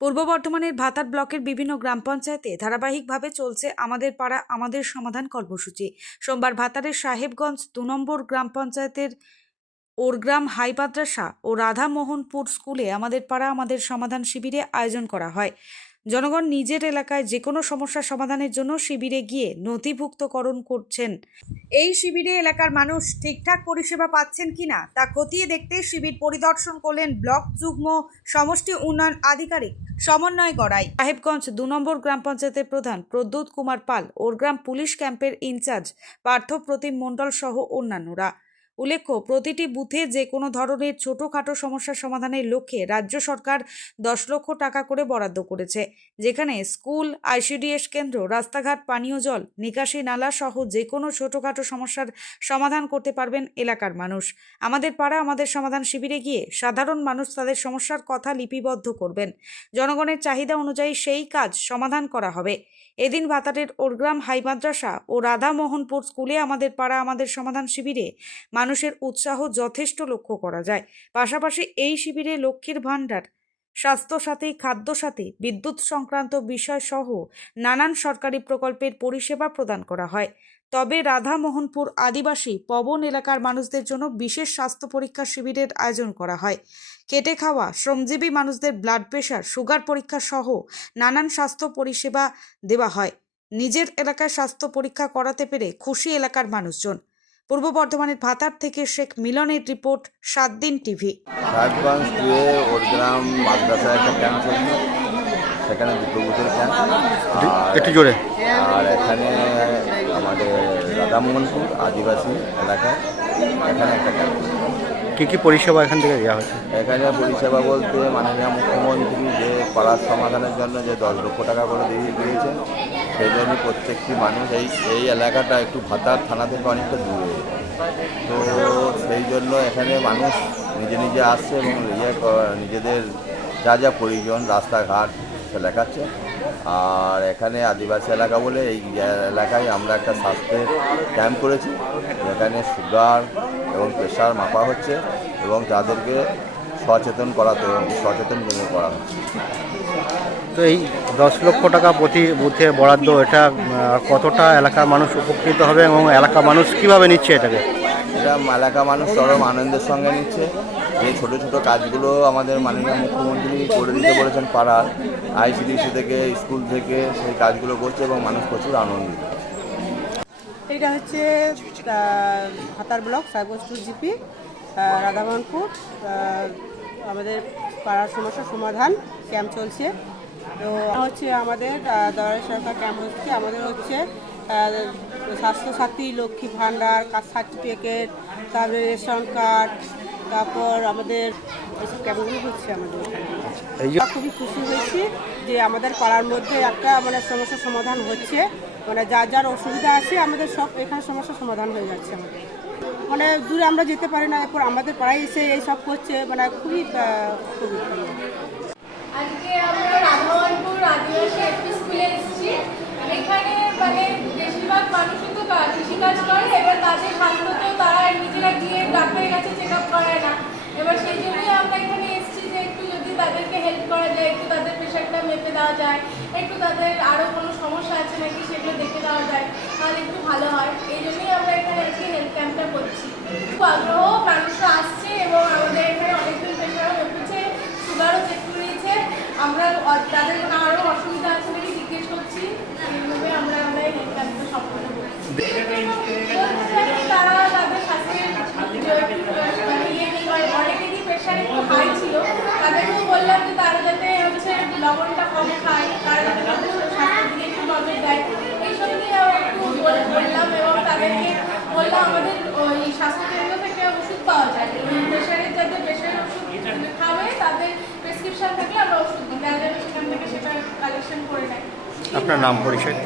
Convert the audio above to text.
পূর্ব বর্ধমানের ভাতার ব্লকের বিভিন্ন গ্রাম পঞ্চায়েতে ধারাবাহিকভাবে চলছে আমাদের পাড়া, আমাদের সমাধান কর্মসূচি। সোমবার ভাতারের সাহেবগঞ্জ দু নম্বর গ্রাম পঞ্চায়েতের ওরগ্রাম হাই মাদ্রাসা ও রাধামোহনপুর স্কুলে আমাদের পাড়া, আমাদের সমাধান শিবিরে আয়োজন করা হয়। জনগণ নিজের এলাকায় যে কোনো সমস্যার সমাধানের জন্য শিবিরে গিয়ে নথিভুক্তকরণ করছেন। এই শিবিরে এলাকার মানুষ ঠিকঠাক পরিষেবা পাচ্ছেন কিনা তা খতিয়ে দেখতে শিবির পরিদর্শন করলেন ব্লক যুগ্ম সমষ্টি উন্নয়ন আধিকারিক সমন্বয় গড়াই। সাহেবগঞ্জ দু নম্বর গ্রাম পঞ্চায়েতের প্রধান প্রদ্যুৎ কুমার পাল ওরগ্রাম পুলিশ ক্যাম্পের ইনচার্জ পার্থ প্রতিম মণ্ডল সহ অন্যান্যরা। উল্লেখ্য, প্রতিটি বুথে যে কোনো ধরনের ছোটোখাটো সমস্যার সমাধানের লক্ষ্যে রাজ্য সরকার দশ লক্ষ টাকা করে বরাদ্দ করেছে, যেখানে স্কুল, আইসিডিএস কেন্দ্র, রাস্তাঘাট, পানীয় জল, নিকাশি নালা সহ যে কোনো ছোটোখাটো সমস্যার সমাধান করতে পারবেন এলাকার মানুষ। আমাদের পাড়া আমাদের সমাধান শিবিরে গিয়ে সাধারণ মানুষ তাদের সমস্যার কথা লিপিবদ্ধ করবেন। জনগণের চাহিদা অনুযায়ী সেই কাজ সমাধান করা হবে। এদিন ভাতারের ওরগ্রাম হাই মাদ্রাসা ও রাধামোহনপুর স্কুলে আমাদের পাড়া আমাদের সমাধান শিবিরে মানুষের উৎসাহ যথেষ্ট লক্ষ্য করা যায়। পাশাপাশি এই শিবিরে লক্ষ্মীর ভাণ্ডার স্বাস্থ্যসাথী খাদ্যসাথী বিদ্যুৎ সংক্রান্ত বিষয় সহ নানান সরকারি প্রকল্পের পরিষেবা প্রদান করা হয়। তবে রাধামোহনপুর আদিবাসী পবন এলাকার মানুষদের জন্য বিশেষ স্বাস্থ্য পরীক্ষা শিবিরের আয়োজন করা হয়। কেটে খাওয়া, শ্রমজীবী মানুষদের ব্লাড প্রেশার সুগার পরীক্ষা সহ নানান স্বাস্থ্য পরিষেবা দেওয়া হয়। নিজের এলাকায় স্বাস্থ্য পরীক্ষা করাতে পেরে খুশি এলাকার মানুষজন। পূর্ব বর্ধমানের ভাতার থেকে শেখ মিলনের রিপোর্ট সাত দিন টিভি। সেখানে দুটো বুথের ক্যাম্প একটু জোরে। আর এখানে আমাদের রাধামোহনপুর আদিবাসী এলাকায় এখানে একটা ক্যাম্প। কি কি পরিষেবা এখান থেকে দেওয়া হচ্ছে? এখানে পরিষেবা বলতে মাননীয় মুখ্যমন্ত্রী যে পাড়ার সমাধানের জন্য যে দশ লক্ষ টাকা করে দিয়ে দিয়েছে সেই জন্য প্রত্যেকটি মানুষ এই এই এলাকাটা একটু ভাতার থানা থেকে অনেকটা দূরে। তো সেই জন্য এখানে মানুষ নিজে নিজে আসছে এবং ইয়ে নিজেদের যা যা প্রয়োজন রাস্তাঘাট লেখাচ্ছে। আর এখানে আদিবাসী এলাকা বলে এই এলাকায় আমরা একটা স্বাস্থ্যের ক্যাম্প করেছি। যেখানে সুগার এবং প্রেশার মাপা হচ্ছে এবং তাদেরকে সচেতন করাতে সচেতন করা হচ্ছে। তো এই দশ লক্ষ টাকা প্রতি বুথে বরাদ্দ, এটা কতটা এলাকার মানুষ উপকৃত হবে এবং এলাকার মানুষ কীভাবে নিচ্ছে এটাকে? এটা এলাকা মানুষ চরম আনন্দের সঙ্গে নিচ্ছে। যে ছোট ছোট কাজগুলো আমাদের মাননীয় মুখ্যমন্ত্রী করে দিতে বলেছেন পাড়ার আইসিডিসি থেকে, স্কুল থেকে সেই কাজগুলো করছে এবং মানুষ প্রচুর আনন্দিত। এটা হচ্ছে হাতার ব্লক সাইবস টু জিপি রাধামোহনপুর আমাদের পাড়ার সমস্যার সমাধান ক্যাম্প চলছে। তো হচ্ছে আমাদের দয়াল সরকার ক্যাম্প হচ্ছে, আমাদের হচ্ছে স্বাস্থ্যসাথী লক্ষ্মী ভাণ্ডার কাস্ট সার্টিফিকেট তারপরে রেশন কার্ড তারপর আমাদের এসব ক্যাম্পগুলো হচ্ছে আমাদের এখানে। এই যে খুবই খুশি হয়েছি যে আমাদের পাড়ার মধ্যে একটা মানে সমস্যার সমাধান হচ্ছে। মানে যার যার অসুবিধা আছে আমাদের সব এখানে সমস্যার সমাধান হয়ে যাচ্ছে আমাদের। মানে দূরে আমরা যেতে পারি না এরপর আমাদের পাড়ায় এসে এই সব করছে মানে খুবই খুবই ভালো। আজকে আমরা রাধাবনপুর আদিবাসী একটি স্কুলে এসেছি এখানে মানে বেশিরভাগ মানুষই তো কা- কৃষিকাজ করে এবার তাদের স্বাস্থ্য তো তারা নিজেরা গিয়ে ডাক্তারের কাছে চেক আপ করায় না এবার সেই জন্যই আমরা এখানে এসেছি যে একটু যদি তাদেরকে হেল্প করা যায় একটু তাদের প্রেশারটা মেপে দেওয়া যায়। একটু তাদের আরও কোনো সমস্যা আছে নাকি সেগুলো দেখে দেওয়া যায়, তাহলে একটু ভালো হয়। এই জন্যই আমরা এখানে এসে হেলথ ক্যাম্পটা করছি। খুব আগ্রহ মানুষরা আসছে এবং আমাদের এখানে অনেকদিন প্রেশারও মেপেছে সুগারও চেক করিয়েছে আমরা অ- তাদের কোনো আরও অসুবিধা আছে নাকি জিজ্ঞেস করছি এইভাবে আমরা আমরা এই হেলথ ক্যাম্পটা সম্পন্ন করছি বলতে তারা তাদের স্বাস্থ্যের যে একটু, মানে ইয়ে কি হয়, অনেকেরই প্রেশার একটু হাই ছিল তাদেরকেও বললাম যে তারা যাতে হচ্ছে এইসব নিয়ে বললাম এবং তাদেরকে বললাম, আমাদের ওই স্বাস্থ্যকেন্দ্র থেকে ওষুধ পাওয়া যায়। যাতে ওষুধ খাবে, তাদের প্রেসক্রিপশন আমরা ওষুধ কালেকশন করে নেয়। আপনার নাম, পরিচয়?